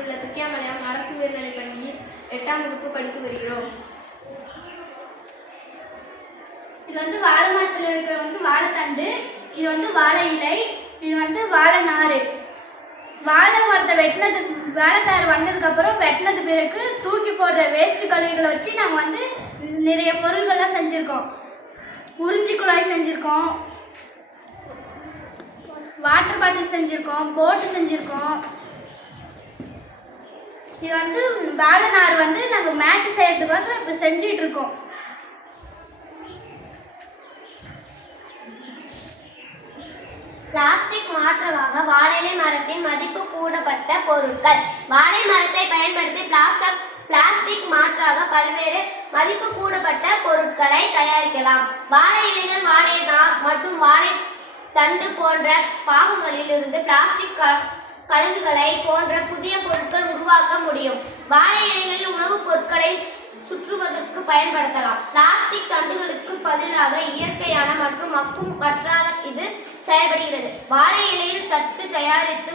பகுதியில் உள்ள துக்கியாமலையம் அரசு உயர்நிலைப் பள்ளியில் 8ஆம் வகுப்பு படித்து வருகிறோம். இது வாழை மரத்தில் இருக்கிற வாழைத்தண்டு, இது வாழை இலை, இது வாழை நாறு. வாழை மரத்தை வாழைத்தாறு வந்ததுக்கப்புறம் வெட்டினது பிறகு தூக்கி போடுற வேஸ்ட் கழிவுகளை வச்சு நாங்கள் நிறைய பொருள்கள்லாம் செஞ்சுருக்கோம். உறிஞ்சி குழாய் செஞ்சுருக்கோம், வாட்டர் பாட்டில் செஞ்சுருக்கோம், போட்டு செஞ்சுருக்கோம். இது வாழை நார் நாங்கள் மேட்டு செய்யறதுக்கோசரம் இப்போ செஞ்சிட்டு இருக்கோம். பிளாஸ்டிக் மாற்றாக வாழை மரத்தின் மதிப்பு கூடப்பட்ட பொருட்கள். வாழை மரத்தை பயன்படுத்தி பிளாஸ்டிக் மாற்றாக பல்வேறு மதிப்பு கூடப்பட்ட பொருட்களை தயாரிக்கலாம். வாழை இலைகள், வாழை நார் மற்றும் வாழை தண்டு போன்ற பாகங்களில் இருந்து பிளாஸ்டிக் கலங்குகளை போன்ற புதிய பொருட்கள் உருவாக்க முடியும். வாழை இலைகளில் உணவுப் பொருட்களை சுற்றுவதற்கு பயன்படுத்தலாம். பிளாஸ்டிக் தண்டுகளுக்கு பதிலாக இயற்கையான மற்றும் மக்கும் கற்றாக இது செயல்படுகிறது. வாழை இலையில் தட்டு தயாரித்து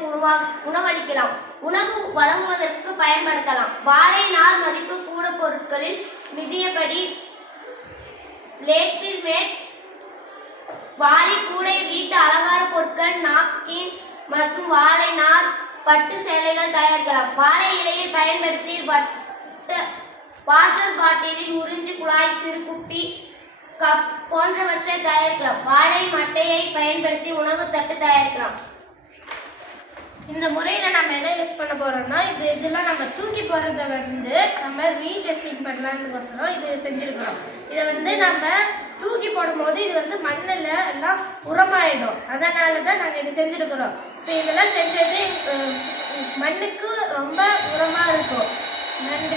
உணவளிக்கலாம், உணவு வழங்குவதற்கு பயன்படுத்தலாம். வாழை நார் மதிப்பு கூட பொருட்களில் மிதியபடி, லேட்டில் மேட், வாழை கூடை, வீட்டு அலங்கார பொருட்கள், நாப்கின் மற்றும் வாழை நார் பட்டு சேலைகள் தயாரிக்கலாம். வாழை இலையை பயன்படுத்தி வாட்டர் பாட்டிலில் உறிஞ்சி குழாய், சிறு குப்பி, கப் போன்றவற்றை தயாரிக்கலாம். வாழை மட்டையை பயன்படுத்தி உணவு தட்டு தயாரிக்கலாம். இந்த முறையில் நம்ம என்ன யூஸ் பண்ண போகிறோம்னா, இதெல்லாம் நம்ம தூக்கி போகிறத நம்ம ரீடெஸ்டிங் பண்ணலான்னுக்கோசரம் இது செஞ்சுருக்கிறோம். இதை நம்ம தூக்கி போடும்போது இது மண்ணில் எல்லாம் உரமாயிடும். அதனால தான் நாங்கள் இது செஞ்சுருக்கிறோம். இப்போ இதெல்லாம் செஞ்சது மண்ணுக்கு ரொம்ப உரமாக இருக்கும். நன்றி.